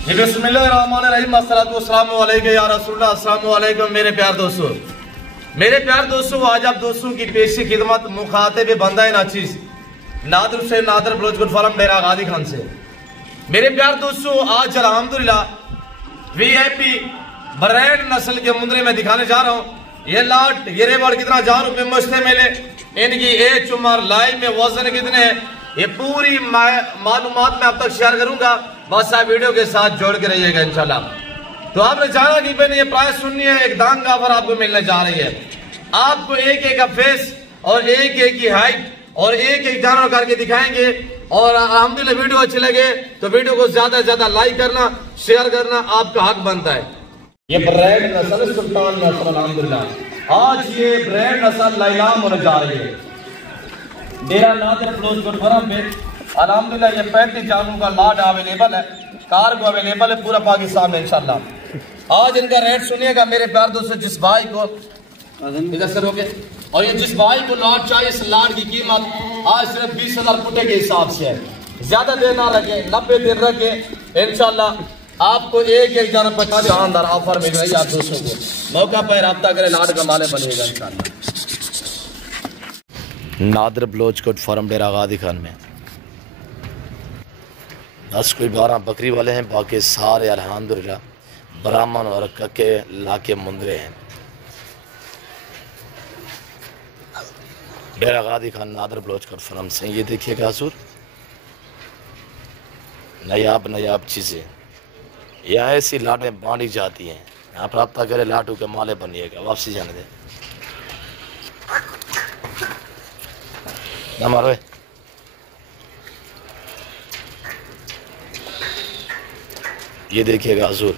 बिस्मिल्लाहिर्रहमानिर्रहीम अस्सलातु वस्सलामु अलैका या रसूलल्लाह। अस्सलामु अलैकुम मेरे प्यार दोस्तों, आज आप दोस्तों की पेशी खिदमत मुखातिब बंदा नाचीज नादिर से नादिर बलोच गुड फॉरम डेरा गादी खान से। मेरे प्यार दोस्तों, आज अल्हम्दुलिल्लाह वीआईपी बरैन नस्ल के मुंदरे में दिखाने जा रहा हूँ। ये लाट ये रेबड़ कितना जान रुपये मुश्ते मिले, इनकी एज उम्र लाइव में वजन कितने हैं, ये पूरी मालूमात में अब तक शेयर करूंगा। बस आप वीडियो के साथ जोड़ के रहिएगा इंशाल्लाह। तो आपने जाना कि मैंने ये प्राइस सुननी है, एक दांग का ऑफर आपको मिलने जा रही है। आपको एक एक का फेस और एक एक की हाइट और एक एक जानवर करके दिखाएंगे। और अल्हम्दुलिल्लाह वीडियो अच्छी लगे तो वीडियो को ज्यादा से ज्यादा लाइक करना, शेयर करना आपका हक बनता है। ये ब्रांड नस्ल सुल्तान नस्ल अल्हम्दुलिल्लाह आज ये ब्रांड नस्ल लाइलाम होने जा रही है डेरा नादिर बलोच गुड फॉरम पे। अल्हम्दुलिल्लाह ये 35 जानवरों का लाट अवेलेबल है, कार्गो अवेलेबल है पूरा पाकिस्तान में इंशाल्लाह। आज इनका रेट सुनिएगा मेरे प्यार दोस्तों। जिस भाई को इधर से रोके और ये जिस भाई को लाट चाहिए, इस लाट की कीमत आज सिर्फ 20,000 फुटे के हिसाब से है। ज्यादा देर ना रखे, 90 दिन रखे इंशाल्लाह आपको एक एक जानवर 50 शानदार ऑफर मिल रही है। आप दोस्तों को मौका पर रब्ता करें, लाट का माले बनेगा इंशाल्लाह। नादिर बलोच गुड फॉरम डेरा गादी खान में 10 कोई 12 बकरी वाले हैं, बाकी सारे अल्हम्दुलिल्लाह ब्राह्मण और कक्के लाके मुंदरे हैं। डेरा गादी खान नादिर बलोच गुड फॉरम से ये देखिएगा हजूर, नयाब चीज़ें यहाँ ऐसी लाटें बांटी जाती हैं। यहाँ पर रब्ता करे, लाटू के माले बनिएगा। वापसी जाने दे ना मारो। ये देखिएगा हजूर,